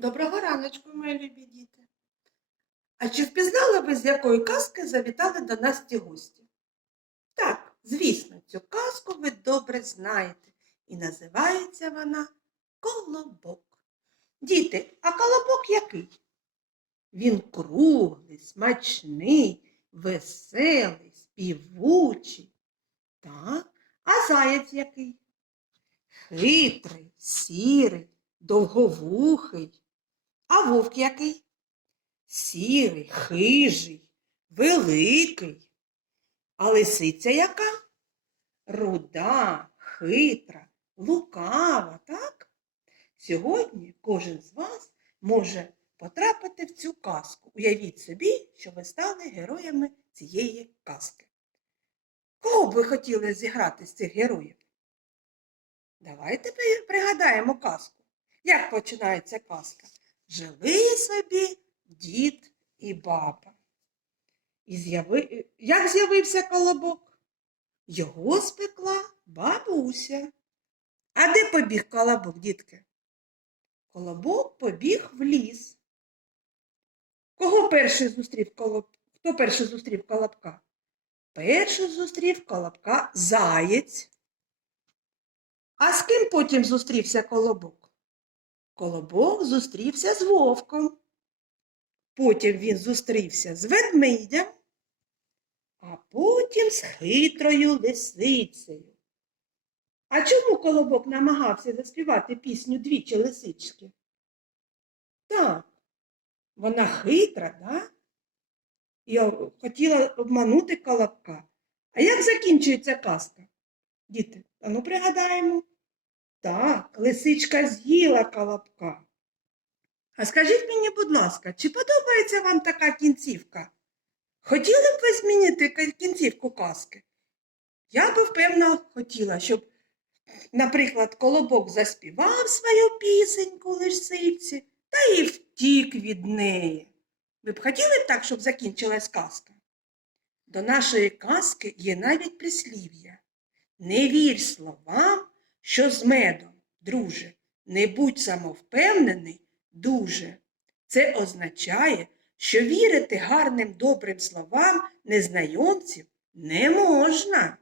Доброго раночку, мої любі діти. А чи впізнали ви, з якої казки завітали до нас ті гості? Так, звісно, цю казку ви добре знаєте, і називається вона Колобок. Діти, а колобок який? Він круглий, смачний, веселий, співучий. Так, а заєць який? Хитрий, сірий, довговухий. А вовк який? Сірий, хижий, великий. А лисиця яка? Руда, хитра, лукава, так? Сьогодні кожен з вас може потрапити в цю казку. Уявіть собі, що ви стали героями цієї казки. Кого б ви хотіли зіграти з цих героїв? Давайте пригадаємо казку. Як починається казка? Жили собі дід і баба. І з'яви... Як з'явився колобок? Його спекла бабуся. А де побіг колобок, дітки? Колобок побіг в ліс. Кого перший зустрів колоб... Хто перший зустрів колобка? Перший зустрів колобка заєць. А з ким потім зустрівся колобок? Колобок зустрівся з вовком. Потім він зустрівся з ведмедем, а потім з хитрою лисицею. А чому колобок намагався заспівати пісню двічі лисички? Так, вона хитра, да? І хотіла обманути колобка. А як закінчується казка? Діти, а ну пригадаємо. Лисичка з'їла колобка. А скажіть мені, будь ласка, чи подобається вам така кінцівка? Хотіли б ви змінити кінцівку казки? Я би, впевнено, хотіла, щоб, наприклад, колобок заспівав свою пісеньку лисиці та і втік від неї. Ви б хотіли б так, щоб закінчилась казка? До нашої казки є навіть прислів'я. Не вір словам, що з медом, друже, не будь самовпевнений дуже. Це означає, що вірити гарним добрим словам незнайомців не можна.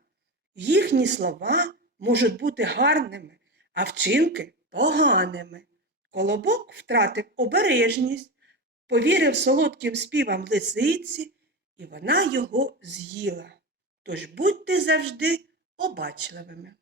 Їхні слова можуть бути гарними, а вчинки поганими. Колобок втратив обережність, повірив солодким співам лисиці, і вона його з'їла. Тож будьте завжди обачливими.